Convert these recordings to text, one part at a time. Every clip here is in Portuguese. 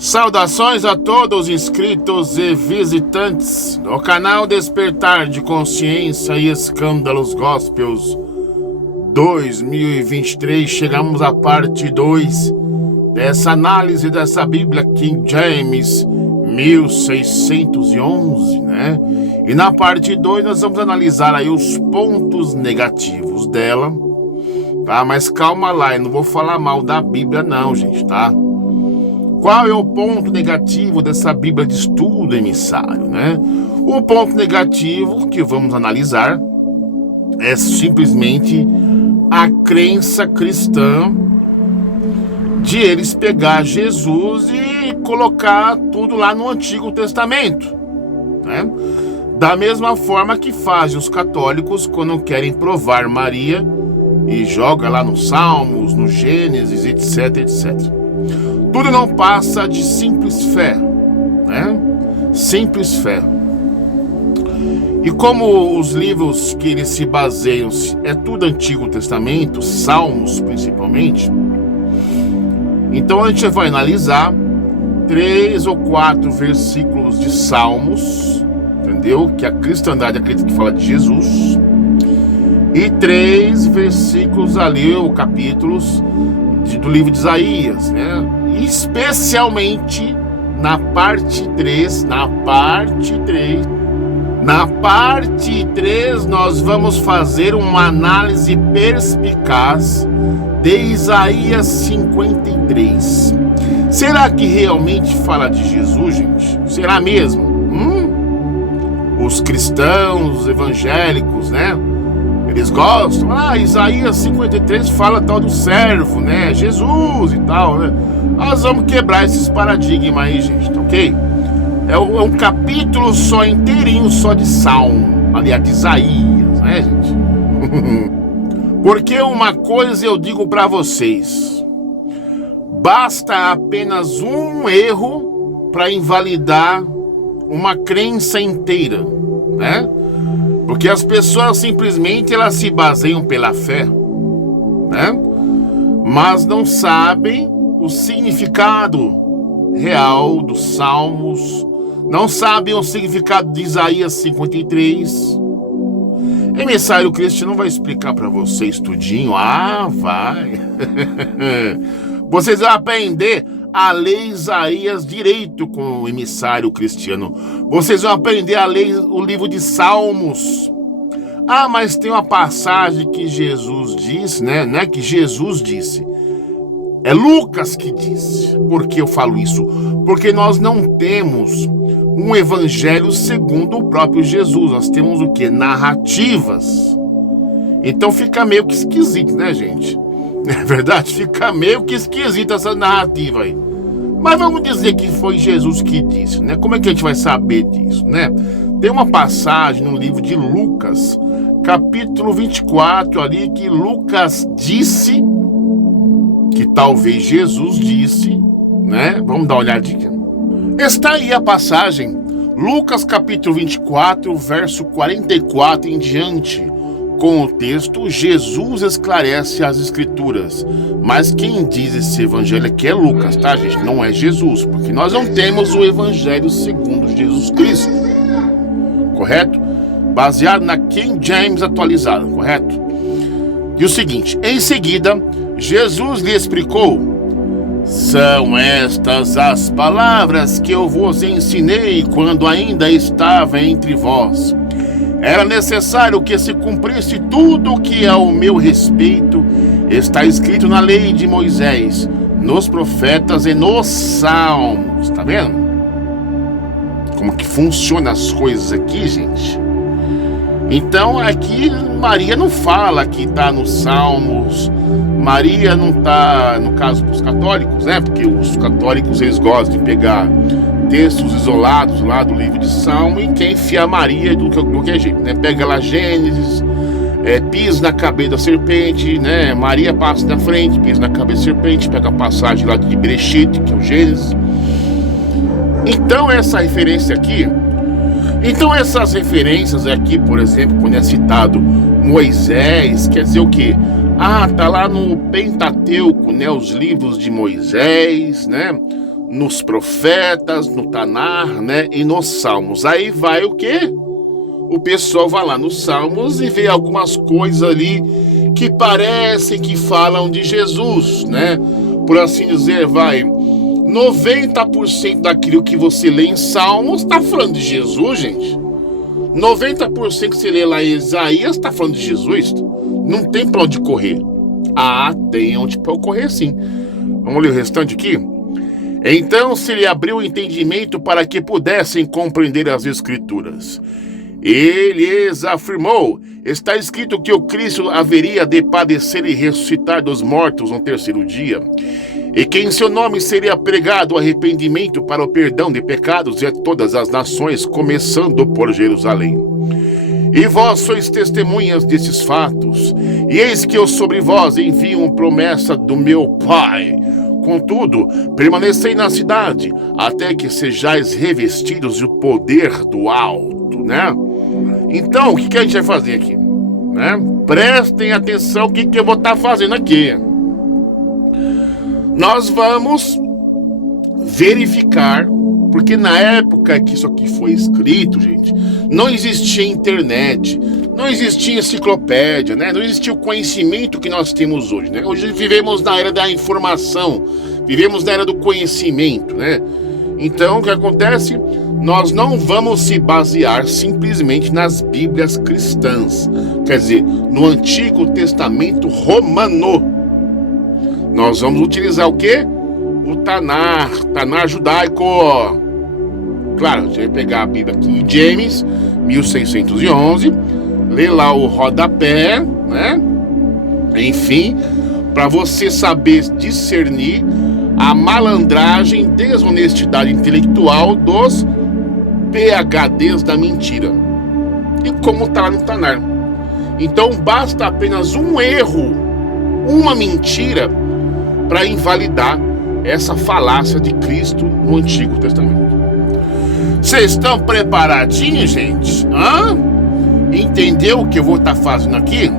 Saudações a todos inscritos e visitantes do canal Despertar de Consciência e Escândalos Gospels 2023. Chegamos à parte 2 dessa análise dessa Bíblia King James 1611, né? E na parte 2 nós vamos analisar aí os pontos negativos dela, tá? Mas calma lá, eu não vou falar mal da Bíblia não, gente, tá? Qual é o ponto negativo dessa Bíblia de estudo emissário, né? O ponto negativo que vamos analisar é simplesmente a crença cristã de eles pegar Jesus e colocar tudo lá no Antigo Testamento, né? Da mesma forma que fazem os católicos quando querem provar Maria e joga lá nos Salmos, no Gênesis, etc, etc. Tudo não passa de simples fé, né? Simples fé. E como os livros que eles se baseiam é tudo Antigo Testamento, Salmos principalmente, então a gente vai analisar 3 ou 4 versículos de Salmos, entendeu? Que a cristandade acredita que fala de Jesus, e 3 versículos ali, ou capítulos do livro de Isaías, né? Especialmente na parte 3, na parte 3 nós vamos fazer uma análise perspicaz de Isaías 53. Será que realmente fala de Jesus, gente? Será mesmo? Os cristãos, os evangélicos, né? Eles gostam, Isaías 53 fala tal do servo, né? Jesus e tal, né? Nós vamos quebrar esses paradigmas aí, gente, tá ok? É um capítulo só inteirinho, só de Salmo, aliás, de Isaías, né, gente? Porque uma coisa eu digo pra vocês: basta apenas um erro para invalidar uma crença inteira, né? Porque as pessoas simplesmente elas se baseiam pela fé, né? Mas não sabem o significado real dos Salmos, não sabem o significado de Isaías 53. Emissário Cristo não vai explicar para vocês tudinho. Vai. Vocês vão aprender a ler Isaías direito com o emissário cristiano. Vocês vão aprender a ler o livro de Salmos. Mas tem uma passagem que Jesus disse, né? Não é que Jesus disse, é Lucas que disse. Por que eu falo isso? Porque nós não temos um evangelho segundo o próprio Jesus. Nós temos o quê? Narrativas. Então fica meio que esquisito, né, gente? É verdade? Fica meio que esquisita essa narrativa aí. Mas vamos dizer que foi Jesus que disse, né? Como é que a gente vai saber disso, né? Tem uma passagem no livro de Lucas, capítulo 24 ali, que Lucas disse, que talvez Jesus disse, né? Vamos dar uma olhadinha. Está aí a passagem, Lucas capítulo 24, verso 44 em diante. Com o texto, Jesus esclarece as escrituras. Mas quem diz esse evangelho aqui é Lucas, tá, gente? Não é Jesus, porque nós não temos o evangelho segundo Jesus Cristo, correto? Baseado na King James atualizada, correto? E o seguinte: em seguida, Jesus lhe explicou: são estas as palavras que eu vos ensinei quando ainda estava entre vós. Era necessário que se cumprisse tudo o que ao meu respeito está escrito na lei de Moisés, nos profetas e nos salmos. Tá vendo? Como que funciona as coisas aqui, gente? Então aqui Maria não fala que está nos salmos. Maria não está, no caso dos católicos, né? Porque os católicos eles gostam de pegar textos isolados lá do livro de Salmo e quem enfia Maria do que jeito, né? Pega lá Gênesis, pisa na cabeça da serpente, né? Maria passa na frente, pisa na cabeça da serpente, pega a passagem lá de Bereshit, que é o Gênesis. Então essas referências aqui, por exemplo, quando é citado Moisés, quer dizer o quê? Tá lá no Pentateuco, né? Os livros de Moisés, né? nos profetas, no Tanar, né, e nos Salmos. Aí vai o quê? O pessoal vai lá nos Salmos e vê algumas coisas ali que parecem que falam de Jesus, né? Por assim dizer, 90% daquilo que você lê em Salmos está falando de Jesus, gente. 90% que você lê lá em Isaías está falando de Jesus. Não tem para onde correr. Ah, tem onde para correr sim. Vamos ler o restante aqui? Então se lhe abriu o entendimento para que pudessem compreender as Escrituras. Eles afirmou, está escrito que o Cristo haveria de padecer e ressuscitar dos mortos no terceiro dia, e que em seu nome seria pregado o arrependimento para o perdão de pecados de todas as nações, começando por Jerusalém. E vós sois testemunhas desses fatos, e eis que eu sobre vós envio promessa do meu Pai. Contudo, permanecei na cidade, até que sejais revestidos do poder do alto, né? Então, o que a gente vai fazer aqui? Né? Prestem atenção o que eu vou estar fazendo aqui. Nós vamos verificar, porque na época que isso aqui foi escrito, gente, não existia internet, não existia enciclopédia, né? Não existia o conhecimento que nós temos hoje, né? Hoje vivemos na era da informação, vivemos na era do conhecimento, né? Então, o que acontece? Nós não vamos se basear simplesmente nas Bíblias cristãs, quer dizer, no Antigo Testamento romano. Nós vamos utilizar o quê? O Tanar judaico. Claro, você vai pegar a Bíblia King James, 1611, ler lá o rodapé, né? Enfim, para você saber discernir a malandragem, desonestidade intelectual dos PhDs da mentira. E como está lá no Tanar. Então basta apenas um erro, uma mentira, para invalidar essa falácia de Cristo no Antigo Testamento. Vocês estão preparadinhos, gente? Entendeu o que eu vou estar fazendo aqui?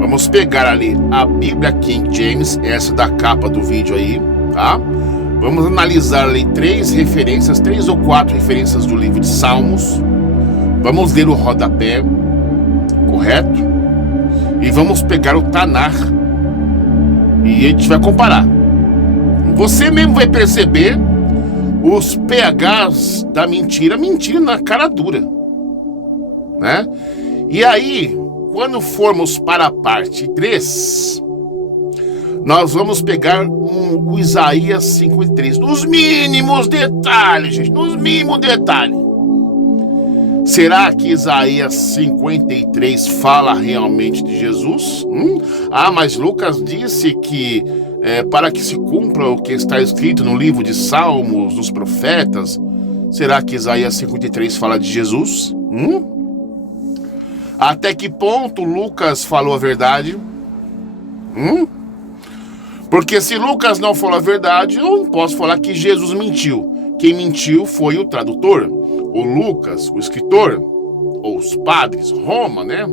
Vamos pegar ali a Bíblia King James, essa da capa do vídeo aí, tá? Vamos analisar ali 3 ou 4 referências do livro de Salmos. Vamos ler o rodapé, correto? E vamos pegar o Tanar e a gente vai comparar. Você mesmo vai perceber os PHs da mentira na cara dura, né? E aí, quando formos para a parte 3, nós vamos pegar o Isaías 53, nos mínimos detalhes, gente, nos mínimos detalhes. Será que Isaías 53 fala realmente de Jesus? Mas Lucas disse que para que se cumpra o que está escrito no livro de Salmos, dos profetas. Será que Isaías 53 fala de Jesus? Até que ponto Lucas falou a verdade? Porque se Lucas não falou a verdade, eu não posso falar que Jesus mentiu. Quem mentiu foi o tradutor, o Lucas, o escritor, ou os padres, Roma, né?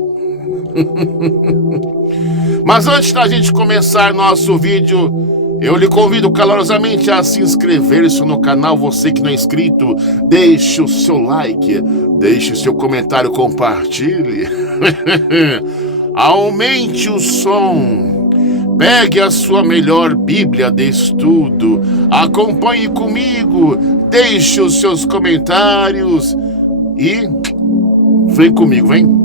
Mas antes da gente começar nosso vídeo, eu lhe convido calorosamente a se inscrever-se no canal. Você que não é inscrito, deixe o seu like, deixe o seu comentário, compartilhe. Aumente o som, pegue a sua melhor Bíblia de estudo, acompanhe comigo, deixe os seus comentários e vem comigo, vem.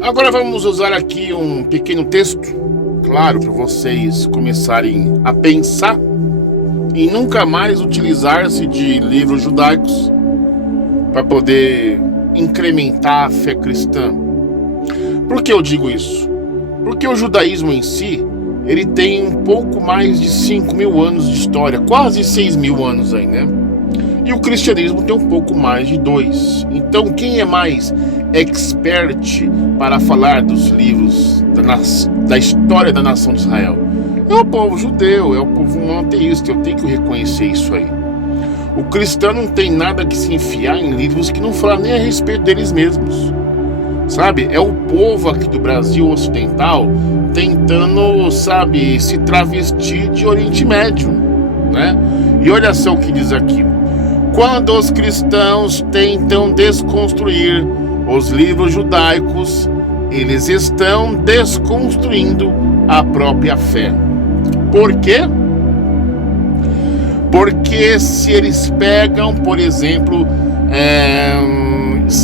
Agora vamos usar aqui um pequeno texto, claro, para vocês começarem a pensar e nunca mais utilizar-se de livros judaicos para poder incrementar a fé cristã. Por que eu digo isso? Porque o judaísmo em si, ele tem um pouco mais de 5.000 anos de história, quase 6.000 anos aí, né? E o cristianismo tem um pouco mais de 2. Então quem é mais expert para falar dos livros da história da nação de Israel? É o povo judeu, é o povo monoteísta. Eu tenho que reconhecer isso aí. O cristão não tem nada que se enfiar em livros que não falam nem a respeito deles mesmos. Sabe? É o povo aqui do Brasil Ocidental tentando, sabe, se travestir de Oriente Médio, né? E olha só o que diz aqui. Quando os cristãos tentam desconstruir os livros judaicos, eles estão desconstruindo a própria fé. Por quê? Porque se eles pegam, por exemplo,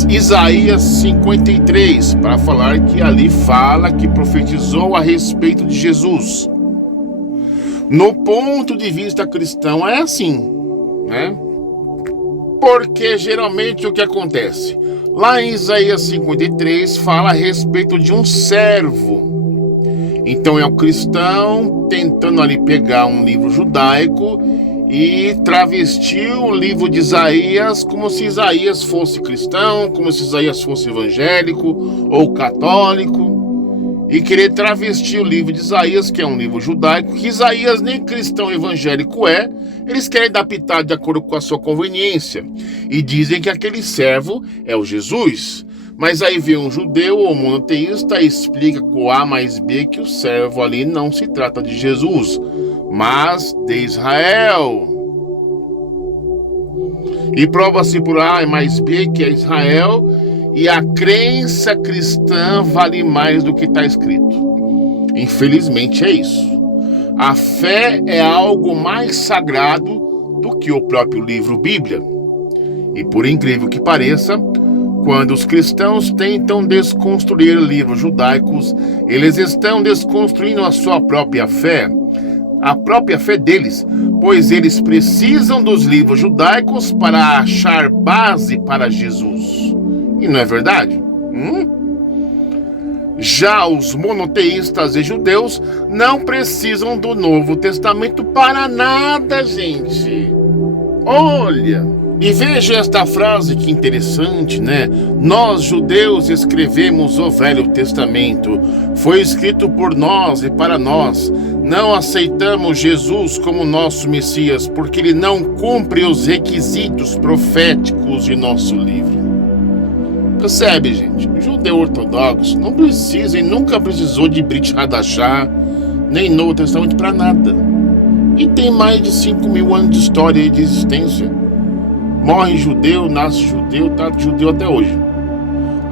Isaías 53, para falar que ali fala que profetizou a respeito de Jesus. No ponto de vista cristão é assim, né? Porque geralmente o que acontece? Lá em Isaías 53 fala a respeito de um servo. Então é o cristão tentando ali pegar um livro judaico e travestir o livro de Isaías como se Isaías fosse cristão, como se Isaías fosse evangélico ou católico, e querer travestir o livro de Isaías, que é um livro judaico, que Isaías nem cristão evangélico é. Eles querem adaptar de acordo com a sua conveniência e dizem que aquele servo é o Jesus. Mas aí vem um judeu ou monoteísta e explica com A mais B que o servo ali não se trata de Jesus, mas de Israel. E prova-se por A mais B que é Israel, e a crença cristã vale mais do que está escrito. Infelizmente é isso. A fé é algo mais sagrado do que o próprio livro Bíblia. E por incrível que pareça, quando os cristãos tentam desconstruir livros judaicos, eles estão desconstruindo a sua própria fé. A própria fé deles, pois eles precisam dos livros judaicos para achar base para Jesus. E não é verdade? Já os monoteístas e judeus não precisam do Novo Testamento para nada, gente. Olha, e veja esta frase que interessante, né? Nós, judeus, escrevemos o Velho Testamento. Foi escrito por nós e para nós. Não aceitamos Jesus como nosso Messias, porque ele não cumpre os requisitos proféticos de nosso livro. Percebe, gente? O judeu ortodoxo não precisa e nunca precisou de Brit Hadashah, nem Novo Testamento para nada. E tem mais de 5.000 anos de história e de existência. Morre judeu, nasce judeu, tá judeu até hoje.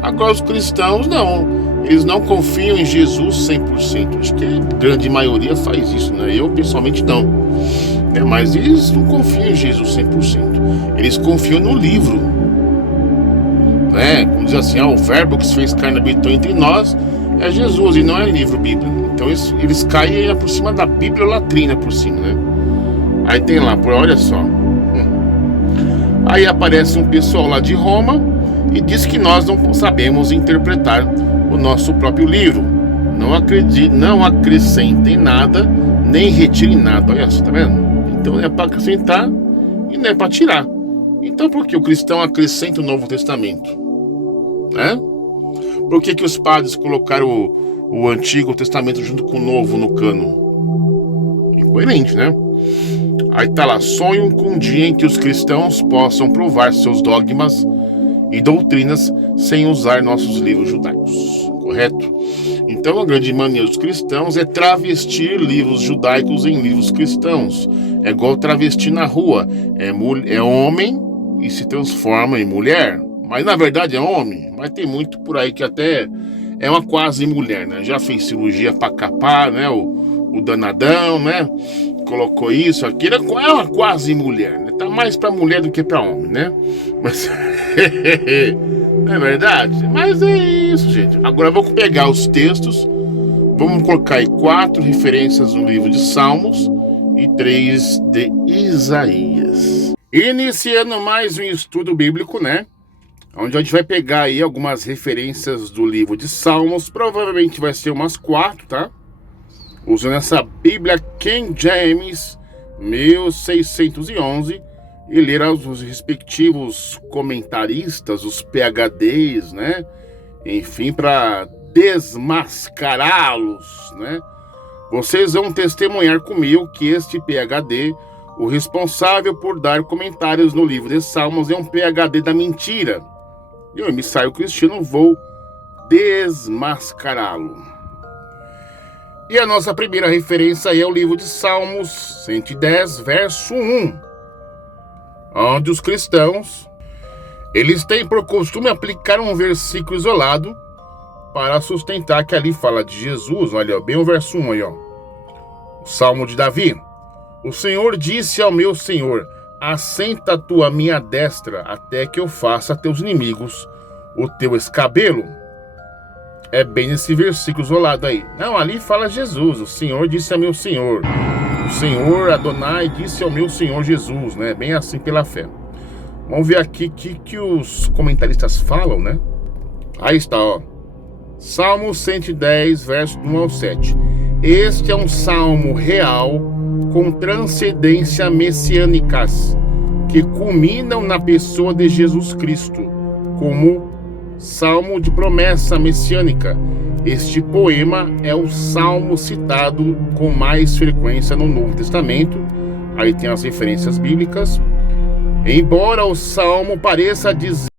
Agora os cristãos não. Eles não confiam em Jesus 100%. Acho que a grande maioria faz isso, né? Eu pessoalmente não. Mas eles não confiam em Jesus 100%. Eles confiam no livro. Como diz assim, o verbo que se fez carne habitou entre nós é Jesus e não é livro bíblico. Então eles caem por cima da bibliolatrina por cima, né? Aí tem lá, olha só. Aí aparece um pessoal lá de Roma e diz que nós não sabemos interpretar o nosso próprio livro. Não acrescentem nada, nem retirem nada. Olha só, tá vendo? Então é para acrescentar e não é para tirar. Então por que o cristão acrescenta o Novo Testamento? Por que os padres colocaram o Antigo Testamento junto com o Novo no cano? Incoerente, né? Aí tá lá, sonham com um dia em que os cristãos possam provar seus dogmas e doutrinas sem usar nossos livros judaicos, correto? Então a grande mania dos cristãos é travestir livros judaicos em livros cristãos. É igual travestir na rua, é homem e se transforma em mulher. Mas na verdade é homem, mas tem muito por aí que até é uma quase mulher, né? Já fez cirurgia para capar, né? O danadão, né? Colocou isso, aquilo, é uma quase mulher, né? Tá mais para mulher do que para homem, né? Mas não é verdade? Mas é isso, gente. Agora vamos pegar os textos, vamos colocar aí 4 referências no livro de Salmos e 3 de Isaías. Iniciando mais um estudo bíblico, né? Onde a gente vai pegar aí algumas referências do livro de Salmos, provavelmente vai ser umas 4, tá? Usando essa Bíblia King James 1611 e ler os respectivos comentaristas, os PhDs, né? Enfim, para desmascará-los, né? Vocês vão testemunhar comigo que este PhD O responsável por dar comentários no livro de Salmos é um PhD da mentira. E o emissário cristiano vou desmascará-lo. E a nossa primeira referência é o livro de Salmos 110, verso 1, onde os cristãos eles têm por costume aplicar um versículo isolado para sustentar que ali fala de Jesus. Olha, bem o verso 1 aí, ó. O Salmo de Davi. O Senhor disse ao meu Senhor: assenta tu à minha destra, até que eu faça teus inimigos o teu escabelo. É bem nesse versículo isolado aí. Não, ali fala Jesus. O Senhor disse a meu Senhor. O Senhor Adonai disse ao meu Senhor Jesus, né? Bem assim pela fé. Vamos ver aqui o que os comentaristas falam, né? Aí está, ó. Salmo 110, verso 1 ao 7. Este é um salmo real com transcendência messiânicas que culminam na pessoa de Jesus Cristo, como salmo de promessa messiânica. Este poema é o salmo citado com mais frequência no Novo Testamento. Aí tem as referências bíblicas. Embora o salmo pareça dizer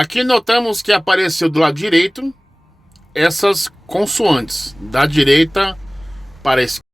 aqui notamos que apareceu do lado direito essas consoantes, da direita para a esquerda.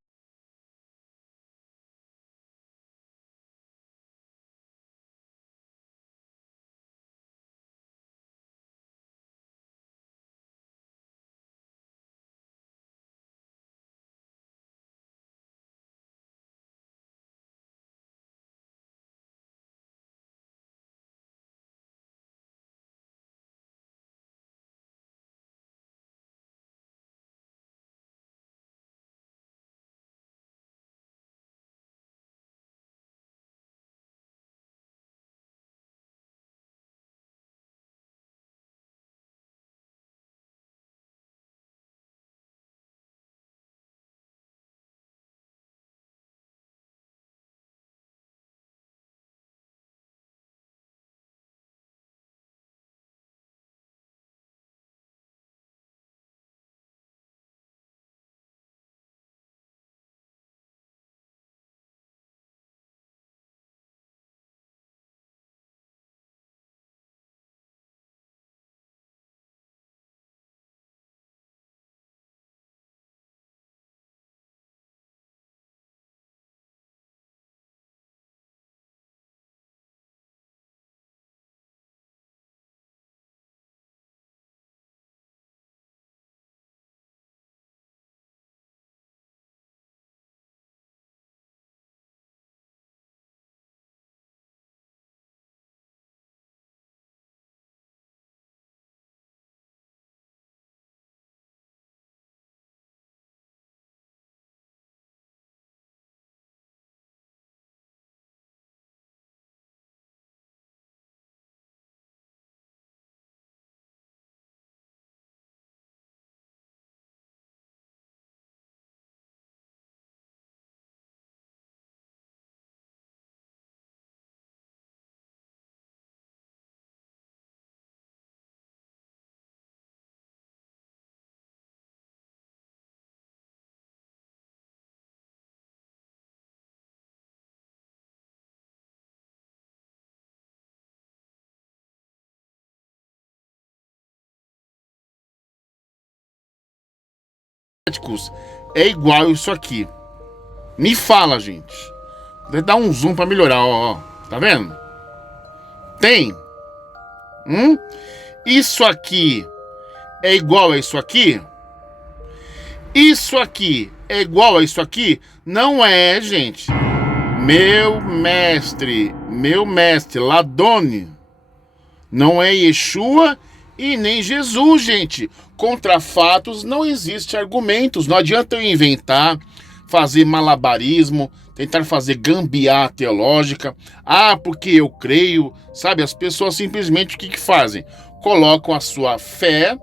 é igual isso aqui. Me fala, gente. Vou dar um zoom pra melhorar, ó. Tá vendo? Tem. Isso aqui é igual a isso aqui? Isso aqui é igual a isso aqui? Não é, gente. Meu mestre, Ladone, não é Yeshua e nem Jesus, gente. Contra fatos não existe argumentos. Não adianta eu inventar, fazer malabarismo, tentar fazer gambiarra teológica. Porque eu creio, sabe? As pessoas simplesmente o que fazem? Colocam a sua fé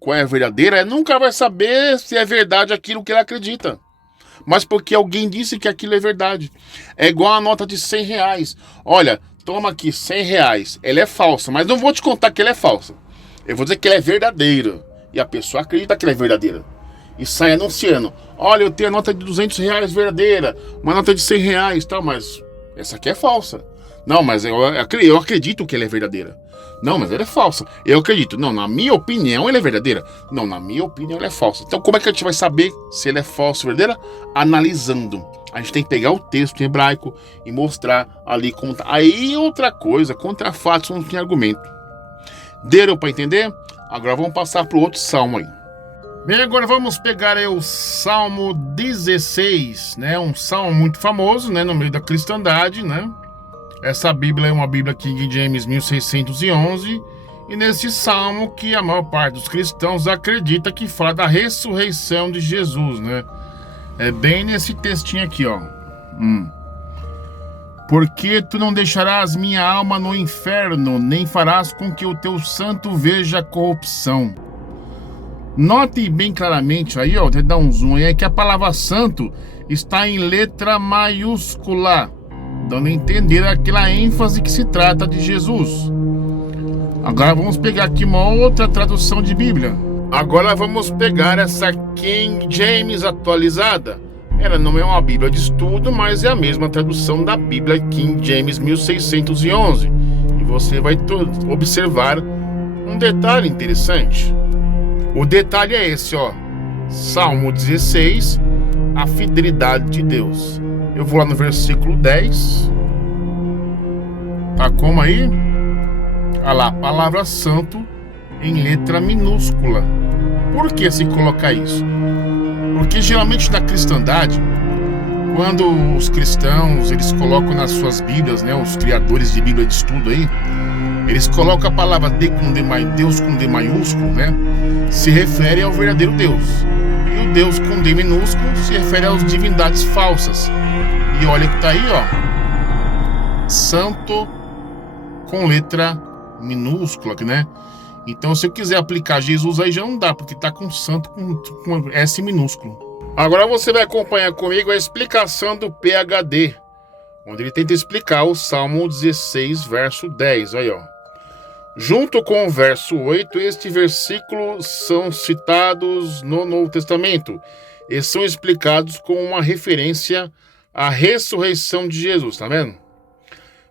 qual é a verdadeira, nunca vai saber se é verdade aquilo que ele acredita. Mas porque alguém disse que aquilo é verdade. É igual a nota de 100 reais. Olha, toma aqui 100 reais. Ela é falsa, mas não vou te contar que ela é falsa. Eu vou dizer que ela é verdadeira. E a pessoa acredita que ela é verdadeira. E sai anunciando. Olha, eu tenho a nota de 200 reais verdadeira. Uma nota de 100 reais, tal, mas essa aqui é falsa. Não, mas eu acredito que ela é verdadeira. Não, mas ela é falsa. Eu acredito. Não, na minha opinião ela é verdadeira. Não, na minha opinião ela é falsa. Então como é que a gente vai saber se ela é falsa ou verdadeira? Analisando. A gente tem que pegar o texto em hebraico e mostrar ali como tá. Aí outra coisa, contra fatos não tem argumento. Deu para entender? Agora vamos passar para o outro salmo aí. Bem, agora vamos pegar aí o Salmo 16, né? Um salmo muito famoso, né? No meio da cristandade, né? Essa Bíblia é uma Bíblia King James 1611. E nesse salmo que a maior parte dos cristãos acredita que fala da ressurreição de Jesus, né? É bem nesse textinho aqui, ó. Porque tu não deixarás minha alma no inferno, nem farás com que o teu santo veja a corrupção. Note bem claramente aí, ó, vou dar um zoom aí, é que a palavra santo está em letra maiúscula, dando a entender aquela ênfase que se trata de Jesus. Agora vamos pegar aqui uma outra tradução de Bíblia. Agora vamos pegar essa King James atualizada. Ela não é uma Bíblia de estudo, mas é a mesma tradução da Bíblia King James 1611. E você vai observar um detalhe interessante. O detalhe é esse, ó. Salmo 16, a fidelidade de Deus. Eu vou lá no versículo 10. Tá como aí? Olha lá, palavra santo em letra minúscula. Por que se colocar isso? Porque geralmente na cristandade, quando os cristãos eles colocam nas suas bíblias, né, os criadores de bíblia de estudo aí, eles colocam a palavra Deus com D maiúsculo, né, se refere ao verdadeiro Deus. E o Deus com D minúsculo se refere às divindades falsas. E olha que tá aí, ó, santo com letra minúscula, né? Então, se eu quiser aplicar Jesus aí já não dá, porque tá com santo com S minúsculo. Agora você vai acompanhar comigo a explicação do PhD, onde ele tenta explicar o Salmo 16, verso 10. Aí, ó. Junto com o verso 8, este versículo são citados no Novo Testamento e são explicados com uma referência à ressurreição de Jesus, tá vendo?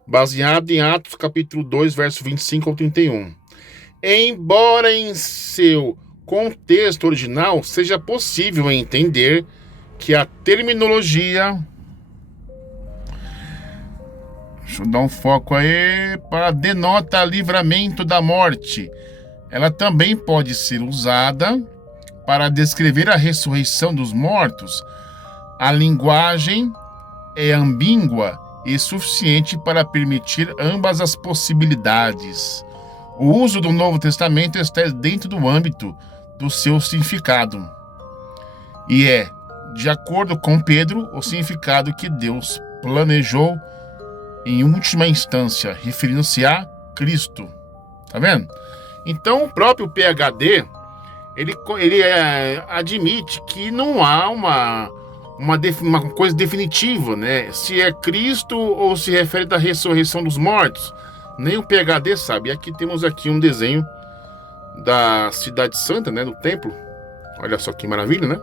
Baseado em Atos capítulo 2, verso 25 ao 31. Embora em seu contexto original seja possível entender que a terminologia... Deixa eu dar um foco aí para denota livramento da morte. Ela também pode ser usada para descrever a ressurreição dos mortos. A linguagem é ambígua e suficiente para permitir ambas as possibilidades. O uso do Novo Testamento está dentro do âmbito do seu significado. E é, de acordo com Pedro, o significado que Deus planejou em última instância, referindo-se a Cristo. Tá vendo? Então, o próprio PhD, ele admite que não há uma coisa definitiva, né? Se é Cristo ou se refere da ressurreição dos mortos. Nem o PhD sabe. E aqui temos um desenho da Cidade Santa, né? Do templo. Olha só que maravilha, né?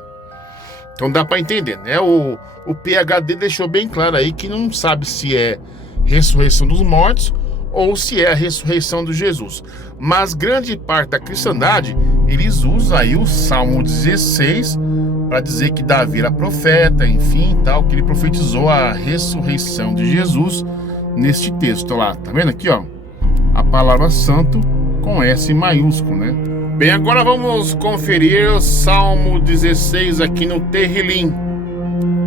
Então dá para entender, né? O PhD deixou bem claro aí que não sabe se é ressurreição dos mortos ou se é a ressurreição de Jesus. Mas grande parte da cristandade, eles usam aí o Salmo 16 para dizer que Davi era profeta, enfim, tal, que ele profetizou a ressurreição de Jesus neste texto lá. Tá vendo aqui, ó? A palavra santo com S maiúsculo, né? Bem, agora vamos conferir o Salmo 16 aqui no Tehillim.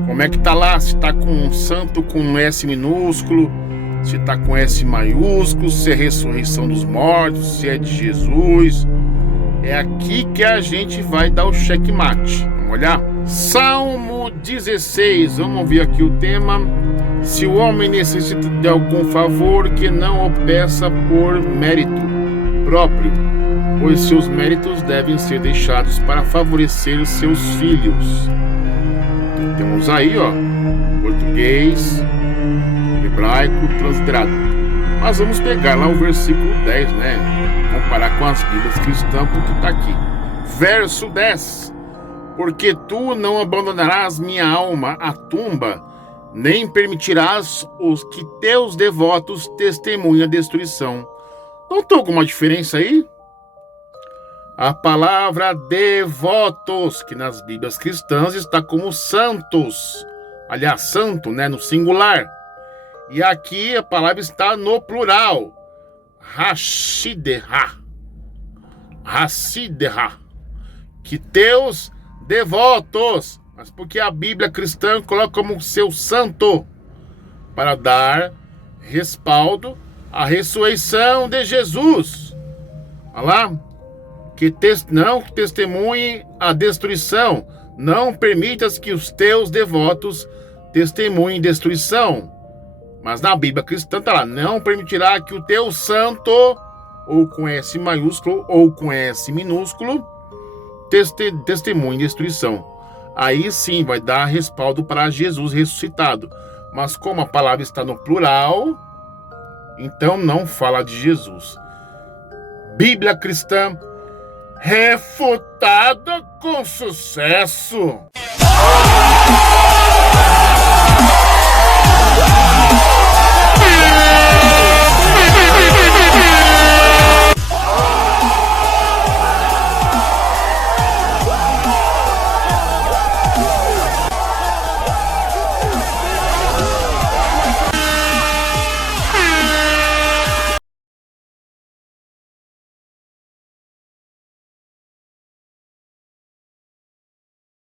Como é que tá lá? Se tá com santo com S minúsculo, se tá com S maiúsculo, se é ressurreição dos mortos, se é de Jesus. É aqui que a gente vai dar o checkmate. Vamos olhar? Salmo 16, vamos ver aqui o tema. Se o homem necessita de algum favor, que não o peça por mérito próprio, pois seus méritos devem ser deixados para favorecer seus filhos. Temos aí, ó, português, hebraico, transliterado. Mas vamos pegar lá o versículo 10, né? Comparar com as Bíblias cristãs, porque está aqui. Verso 10. Porque tu não abandonarás minha alma à tumba, nem permitirás os que teus devotos testemunhem a destruição. Notou alguma diferença aí? A palavra devotos, que nas Bíblias cristãs está como santos. Aliás, santo, né? No singular. E aqui a palavra está no plural. Hashidehá. Hashidehá. Que teus devotos. Mas porque a Bíblia cristã coloca como seu santo, para dar respaldo à ressurreição de Jesus. Olha lá. Que não testemunhem a destruição. Não permitas que os teus devotos testemunhem destruição. Mas na Bíblia cristã está lá, não permitirá que o teu santo, ou com S maiúsculo, ou com S minúsculo, testemunhe destruição. Aí sim vai dar respaldo para Jesus ressuscitado. Mas como a palavra está no plural, então não fala de Jesus. Bíblia cristã refutada com sucesso.